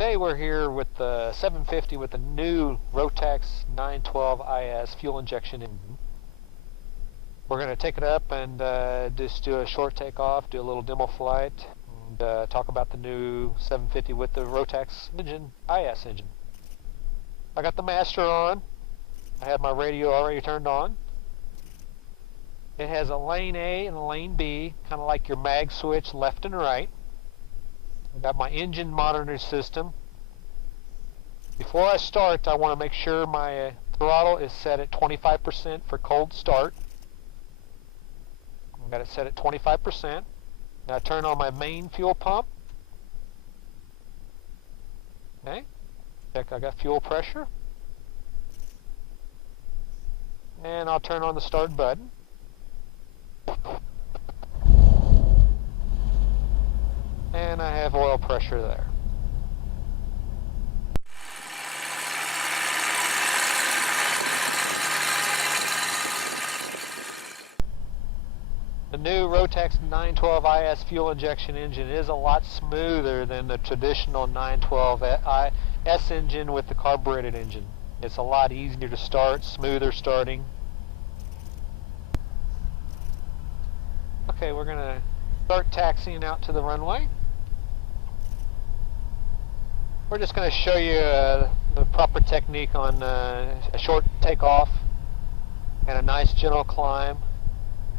Today we're here with the 750 with the new Rotax 912 IS fuel injection engine. We're going to take it up and just do a short takeoff, do a little demo flight, and talk about the new 750 with the Rotax engine, IS engine. I got the master on. I have my radio already turned on. It has a lane A and a lane B, kind of like your mag switch left and right. I got my engine monitor system. Before I start, I want to make sure my throttle is set at 25% for cold start. I've got it set at 25%. Now I turn on my main fuel pump. Okay, check I got fuel pressure. And I'll turn on the start button. And I have oil pressure there. The new Rotax 912 IS fuel injection engine is a lot smoother than the traditional 912 IS engine with the carbureted engine. It's a lot easier to start, smoother starting. Okay, we're going to start taxiing out to the runway. We're just going to show you the proper technique on a short takeoff and a nice gentle climb,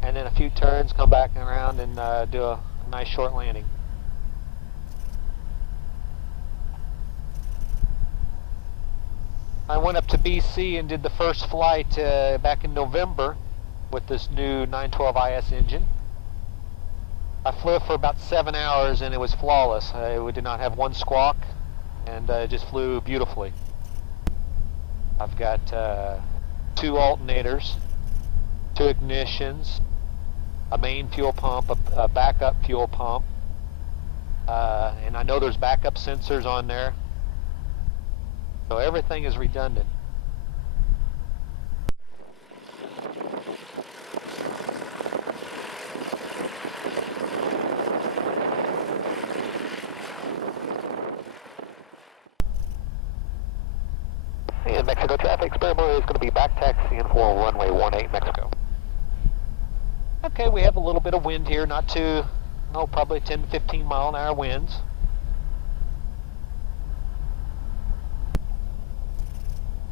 and then a few turns, come back around and do a nice short landing. I went up to BC and did the first flight back in November with this new 912 IS engine. I flew for about 7 hours and it was flawless. We did not have one squawk, and it just flew beautifully. I've got 2 alternators, 2 ignitions, a main fuel pump, a backup fuel pump, and I know there's backup sensors on there, so everything is redundant. And Mexico traffic, Spurbo is going to be back taxiing for runway 18 Mexico. Okay, we have a little bit of wind here, not too, probably 10 to 15 mile an hour winds.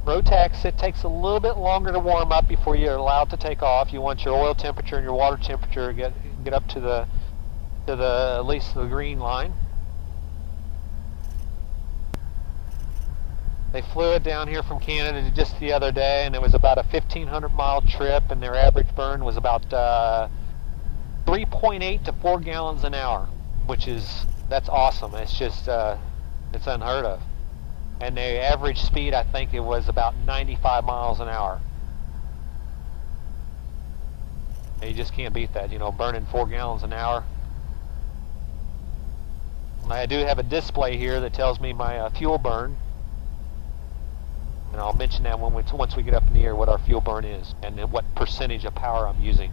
Rotax, it takes a little bit longer to warm up before you're allowed to take off. You want your oil temperature and your water temperature to get up to the at least the green line. They flew it down here from Canada just the other day, and it was about a 1,500 mile trip, and their average burn was about 3.8 to 4 gallons an hour, that's awesome. It's just, it's unheard of. And the average speed, I think it was about 95 miles an hour. You just can't beat that, burning 4 gallons an hour. I do have a display here that tells me my fuel burn. And I'll mention that once we get up in the air what our fuel burn is and then what percentage of power I'm using.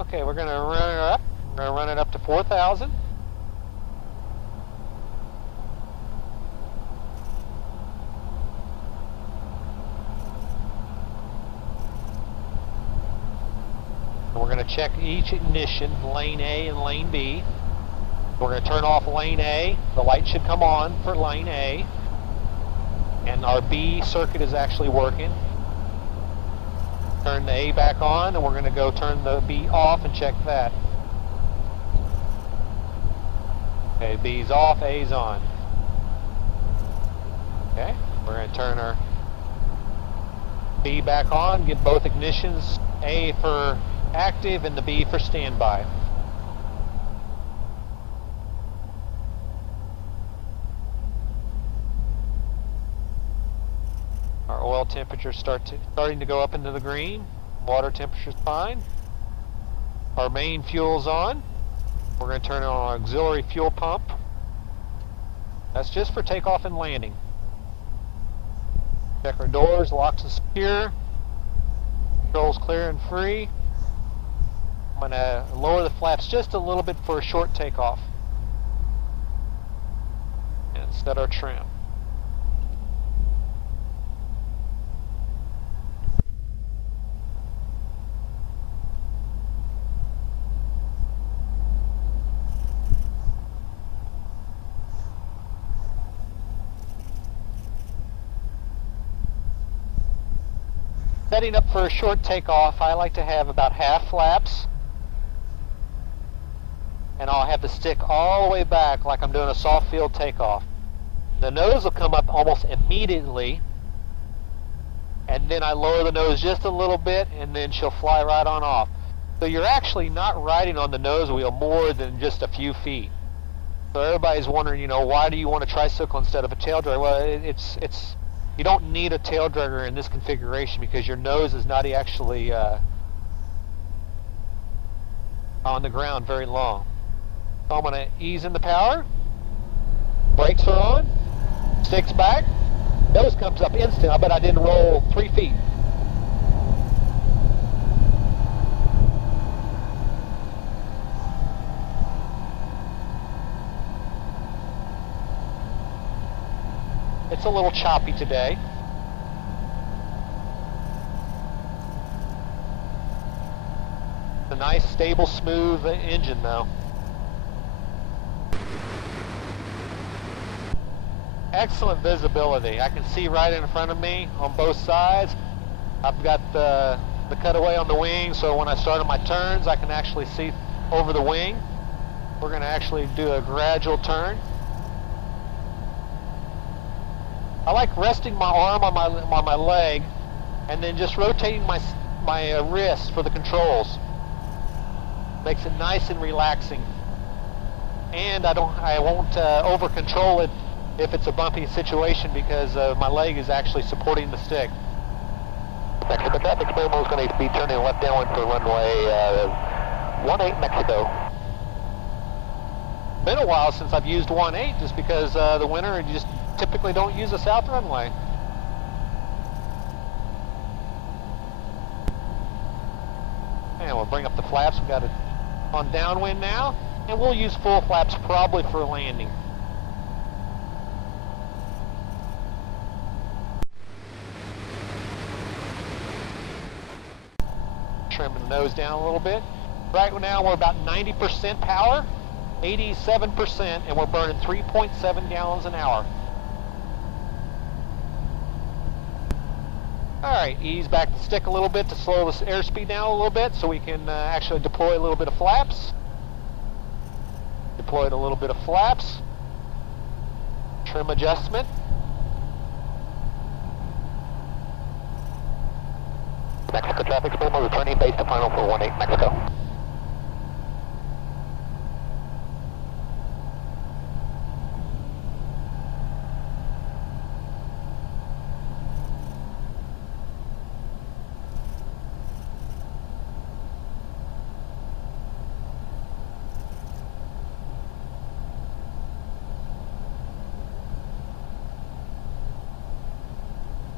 Okay, we're going to run it up. We're going to run it up to 4,000. We're going to check each ignition, lane A and lane B. We're going to turn off lane A. The light should come on for lane A. And our B circuit is actually working. Turn the A back on, and we're going to go turn the B off and check that. Okay, B's off, A's on. Okay, we're going to turn our B back on, get both ignitions, A for active and the B for standby. Our oil temperature starting to go up into the green. Water temperature's fine. Our main fuel's on. We're going to turn on our auxiliary fuel pump. That's just for takeoff and landing. Check our doors, locks and secure. Controls clear and free. I'm going to lower the flaps just a little bit for a short takeoff. And set our trim. Setting up for a short takeoff, I like to have about half flaps, and I'll have the stick all the way back like I'm doing a soft field takeoff. The nose will come up almost immediately, and then I lower the nose just a little bit, and then she'll fly right on off. So you're actually not riding on the nose wheel more than just a few feet. So everybody's wondering, you know, why do you want a tricycle instead of a tail dragger? Well, you don't need a tail dragger in this configuration because your nose is not actually on the ground very long. So I'm going to ease in the power. Brakes are on. Sticks back. Nose comes up instant. I bet I didn't roll 3 feet. It's a little choppy today. It's a nice, stable, smooth engine though. Excellent visibility. I can see right in front of me on both sides. I've got the cutaway on the wing, so when I start on my turns, I can actually see over the wing. We're going to actually do a gradual turn. I like resting my arm on my leg and then just rotating my wrist for the controls. Makes it nice and relaxing. And I won't over control it if it's a bumpy situation because my leg is actually supporting the stick. Mexico traffic, Spamo is going to be turning left downwind for runway 18 Mexico. Been a while since I've used 18 just because the winter you just typically don't use a south runway. And we'll bring up the flaps. We've got it on downwind now, and we'll use full flaps probably for landing. Trimming the nose down a little bit. Right now we're about 90% power, 87%, and we're burning 3.7 gallons an hour. Alright, ease back the stick a little bit to slow this airspeed down a little bit so we can actually deploy a little bit of flaps. Deployed a little bit of flaps. Trim adjustment. Mexico traffic, Spamo returning base to final for 18 Mexico.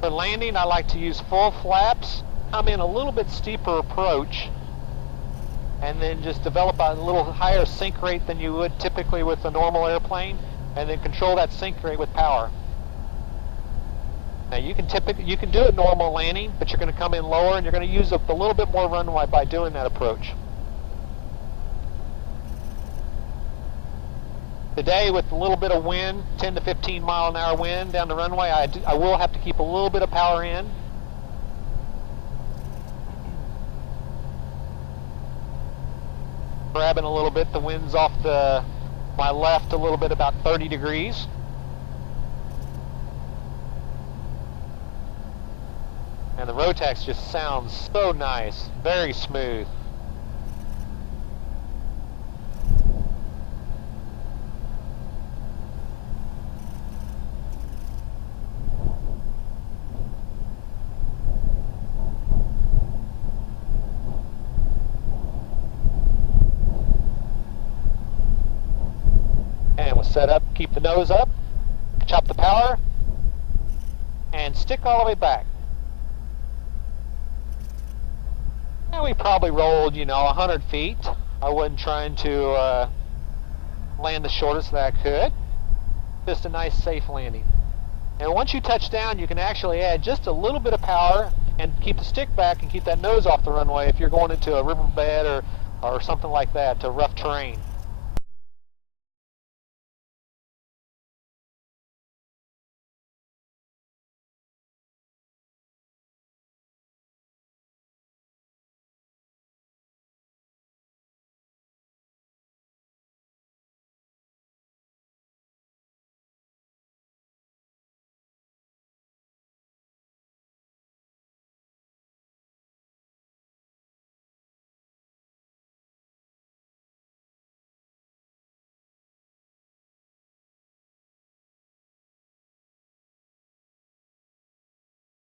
For landing, I like to use full flaps. I'm in a little bit steeper approach, and then just develop a little higher sink rate than you would typically with a normal airplane, and then control that sink rate with power. Now you can do a normal landing, but you're going to come in lower, and you're going to use up a little bit more runway by doing that approach. Today, with a little bit of wind, 10 to 15 mile an hour wind down the runway, I will have to keep a little bit of power in. Grabbing a little bit, the wind's off my left a little bit, about 30 degrees. And the Rotax just sounds so nice, very smooth. was set up. Keep the nose up, chop the power, and stick all the way back. And we probably rolled, 100 feet. I wasn't trying to land the shortest that I could. Just a nice, safe landing. And once you touch down, you can actually add just a little bit of power and keep the stick back and keep that nose off the runway if you're going into a riverbed or something like that, to rough terrain.